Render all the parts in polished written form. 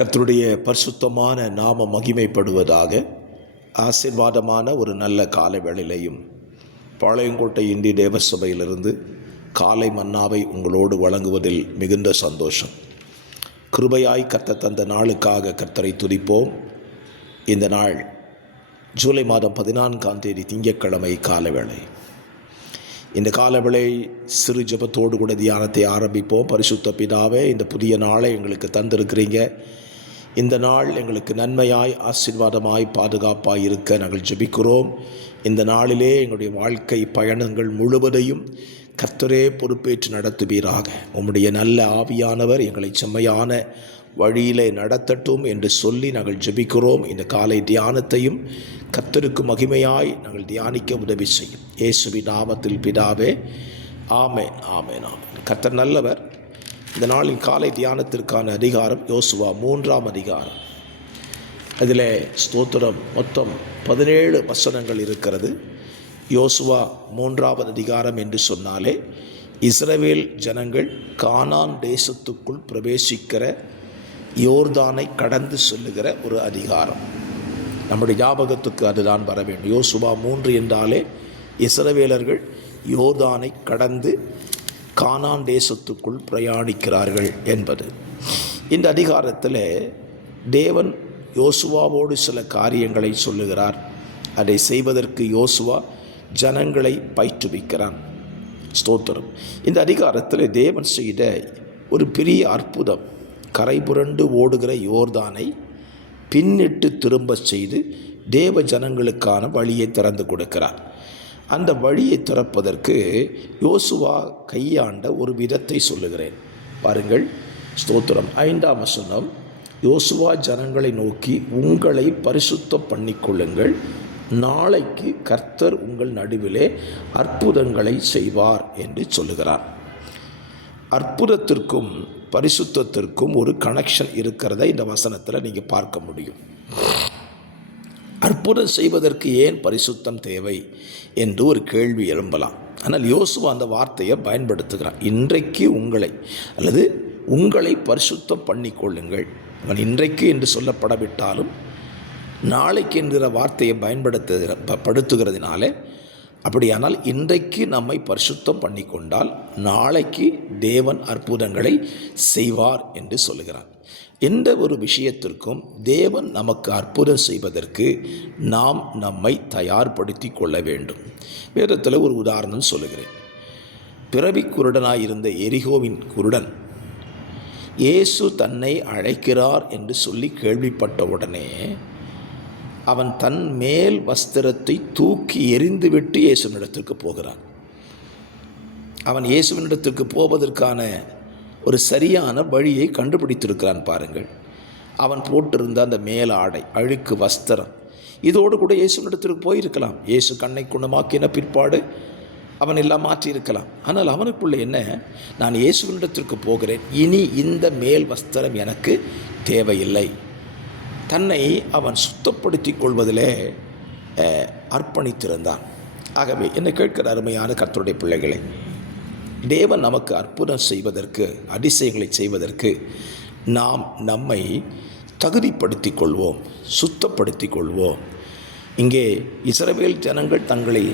கர்த்தருடைய பரிசுத்தமான நாம மகிமைப்படுவதாக. ஆசீர்வாதமான ஒரு நல்ல காலை வேளையிலையும் பாளையங்கோட்டை இந்திய தேவசபையிலிருந்து காலை மன்னாவை உங்களோடு வழங்குவதில் மிகுந்த சந்தோஷம். கிருபையாய் கர்த்தர் தந்த நாளுக்காக கர்த்தரை துதிப்போம். இந்த நாள் ஜூலை மாதம் 14ஆம் தேதி திங்கட்கிழமை காலவேளை. இந்த காலவேளை சிறு ஜெபத்தோடு கூட தியானத்தை ஆரம்பிப்போம். பரிசுத்த பிதாவே, இந்த புதிய நாளை எங்களுக்கு தந்திருக்கிறீங்க. இந்த நாள் எங்களுக்கு நன்மையாய் ஆசீர்வாதமாய் பாதுகாப்பாய் இருக்க நாங்கள் ஜெபிக்கிறோம். இந்த நாளிலே எங்களுடைய வாழ்க்கை பயணங்கள் முழுவதையும் கர்த்தரே பொறுப்பேற்று நடத்துவீராக. உம்முடைய நல்ல ஆவியானவர் எங்களை செம்மையான வழியிலே நடத்தட்டும் என்று சொல்லி நாங்கள் ஜெபிக்கிறோம். இந்த காலை தியானத்தையும் கர்த்தருக்கு மகிமையாய் நாங்கள் தியானிக்க உதவி செய்யும். இயேசுவின் நாமத்தில் பிதாவே, ஆமென், ஆமென், ஆமென். கர்த்தர் நல்லவர். இந்த நாளின் காலை தியானத்திற்கான அதிகாரம் யோசுவா 3ஆம் அதிகாரம். அதில் ஸ்தோத்திரம் மொத்தம் 17 வசனங்கள் இருக்கிறது. யோசுவா 3ஆவது அதிகாரம் என்று சொன்னாலே இஸ்ரவேல் ஜனங்கள் கானான் தேசத்துக்குள் பிரவேசிக்கிற யோர்தானை கடந்து செல்லுகிற ஒரு அதிகாரம். நம்முடைய ஞாபகத்துக்கு அதுதான் வர வேண்டும். யோசுவா 3 என்றாலே இஸ்ரவேலர்கள் யோர்தானை கடந்து கானான் தேசத்துக்குள் பிரயாணிக்கிறார்கள் என்பது. இந்த அதிகாரத்தில் தேவன் யோசுவாவோடு சில காரியங்களை சொல்லுகிறார். அதை செய்வதற்கு யோசுவா ஜனங்களை பயிற்றுவிக்கிறான். ஸ்தோத்திரம். இந்த அதிகாரத்தில் தேவன் செய்த ஒரு பெரிய அற்புதம், கரை புரண்டு ஓடுகிற யோர்தானை பின்னிட்டு திரும்ப செய்து தேவ ஜனங்களுக்கான வழியை திறந்து கொடுக்கிறார். அந்த வழியை திறப்பதற்கு யோசுவா கையாண்ட ஒரு விதத்தை சொல்லுகிறேன் பாருங்கள். ஸ்தோத்திரம். 5ஆம் வசனம், யோசுவா ஜனங்களை நோக்கி, உங்களை பரிசுத்தம் பண்ணிக்கொள்ளுங்கள், நாளைக்கு கர்த்தர் உங்கள் நடுவிலே அற்புதங்களை செய்வார் என்று சொல்லுகிறார். அற்புதத்திற்கும் பரிசுத்தத்திற்கும் ஒரு கனெக்ஷன் இருக்கிறத இந்த வசனத்தில் நீங்கள் பார்க்க முடியும். அற்புதம் செய்வதற்கு ஏன் பரிசுத்தம் தேவை என்று ஒரு கேள்வி எழும்பலாம். ஆனால் யோசுவா அந்த வார்த்தையை பயன்படுத்துகிறார். இன்றைக்கு உங்களை அல்லது உங்களை பரிசுத்தம் பண்ணிக்கொள்ளுங்கள். அவன் இன்றைக்கு என்று சொல்லப்படவிட்டாலும் நாளைக்கு என்கிற வார்த்தையை படுத்துகிறதுனால, அப்படியானால் இன்றைக்கு நம்மை பரிசுத்தம் பண்ணிக்கொண்டால் நாளைக்கு தேவன் அற்புதங்களை செய்வார் என்று சொல்லுகிறார். எந்த ஒரு விஷயத்திற்கும் தேவன் நமக்கு அற்புதம் செய்வதற்கு நாம் நம்மை தயார்படுத்தி கொள்ள வேண்டும். வேதத்தில் ஒரு உதாரணம் சொல்லுகிறேன். பிறவி குருடனாயிருந்த எரிகோவின் குருடன் இயேசு தன்னை அழைக்கிறார் என்று சொல்லி கேள்விப்பட்ட உடனே அவன் தன் மேல் வஸ்திரத்தை தூக்கி எறிந்துவிட்டு இயேசுவினிடத்திற்கு போகிறான். அவன் இயேசுவினிடத்திற்கு போவதற்கான ஒரு சரியான வழியை கண்டுபிடித்திருக்கிறான் பாருங்கள். அவன் போட்டிருந்த அந்த மேலாடை, அழுக்கு வஸ்திரம், இதோடு கூட இயேசுவினிடத்திற்கு போயிருக்கலாம். இயேசு கண்ணை குணமாக்கின பிற்பாடு அவன் எல்லாம் மாற்றியிருக்கலாம். ஆனால் அவனுக்குள்ளே என்ன, நான் இயேசுவினிடத்திற்கு போகிறேன், இனி இந்த மேல் வஸ்திரம் எனக்கு தேவையில்லை. தன்னை அவன் சுத்தப்படுத்தி கொள்வதிலே அர்ப்பணித்திருந்தான். ஆகவே என்னை கேட்கிற அருமையான கர்த்தருடைய பிள்ளைகளை, தேவன் நமக்கு அற்புதம் செய்வதற்கு, அதிசயங்களை செய்வதற்கு நாம் நம்மை தகுதிப்படுத்தி கொள்வோம், சுத்தப்படுத்தி கொள்வோம். இங்கே இஸ்ரவேல் ஜனங்கள் தங்களை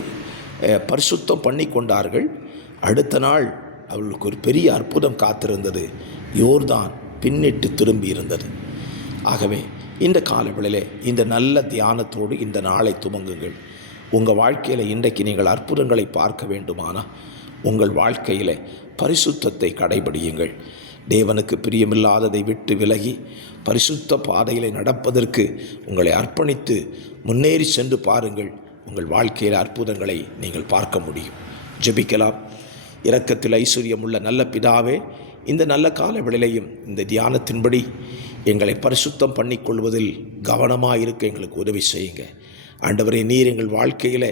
பரிசுத்தம் பண்ணி கொண்டார்கள். அடுத்த நாள் அவர்களுக்கு ஒரு பெரிய அற்புதம் காத்திருந்தது. யோர்தான் பின்னிட்டு திரும்பி இருந்தது. ஆகவே இந்த காலவேளையிலே இந்த நல்ல தியானத்தோடு இந்த நாளை துவங்குங்கள். உங்கள் வாழ்க்கையில் இன்றைக்கு நீங்கள் அற்புதங்களை பார்க்க வேண்டுமானால் உங்கள் வாழ்க்கையில் பரிசுத்தத்தை கடைபிடியுங்கள். தேவனுக்கு பிரியமில்லாததை விட்டு விலகி பரிசுத்த பாதையில் நடப்பதற்கு உங்களை அர்ப்பணித்து முன்னேறி சென்று பாருங்கள். உங்கள் வாழ்க்கையில் அற்புதங்களை நீங்கள் பார்க்க முடியும். ஜெபிக்கலாம். இரக்கத்தில் ஐஸ்வர்யமுள்ள நல்ல பிதாவே, இந்த நல்ல காலவேளையிலும் இந்த தியானத்தின்படி எங்களை பரிசுத்தம் பண்ணிக்கொள்வதில் கவனமாக இருக்க எங்களுக்கு உதவி செய்யுங்க. ஆண்டவரே, நீர் எங்கள் வாழ்க்கையில்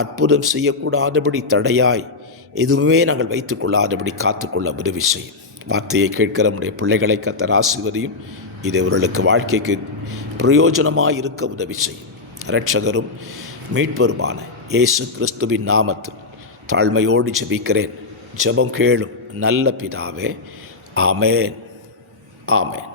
அற்புதம் செய்யக்கூடாதபடி தடையாய் எதுவுமே நாங்கள் வைத்துக்கொள்ளாதபடி காத்துக்கொள்ள உதவி செய்யும். வார்த்தையை கேட்கிற நம்முடைய பிள்ளைகளை கர்த்தர் ஆசீர்வதியும். இது அவர்களுக்கு வாழ்க்கைக்கு பிரயோஜனமாக இருக்க உதவி செய்யும். இரட்சகரும் மீட்பருமான இயேசு கிறிஸ்துவின் நாமத்தில் தாழ்மையோடு ஜெபிக்கிறேன். ஜெபம் கேளும் நல்ல பிதாவே. ஆமென், ஆமென்.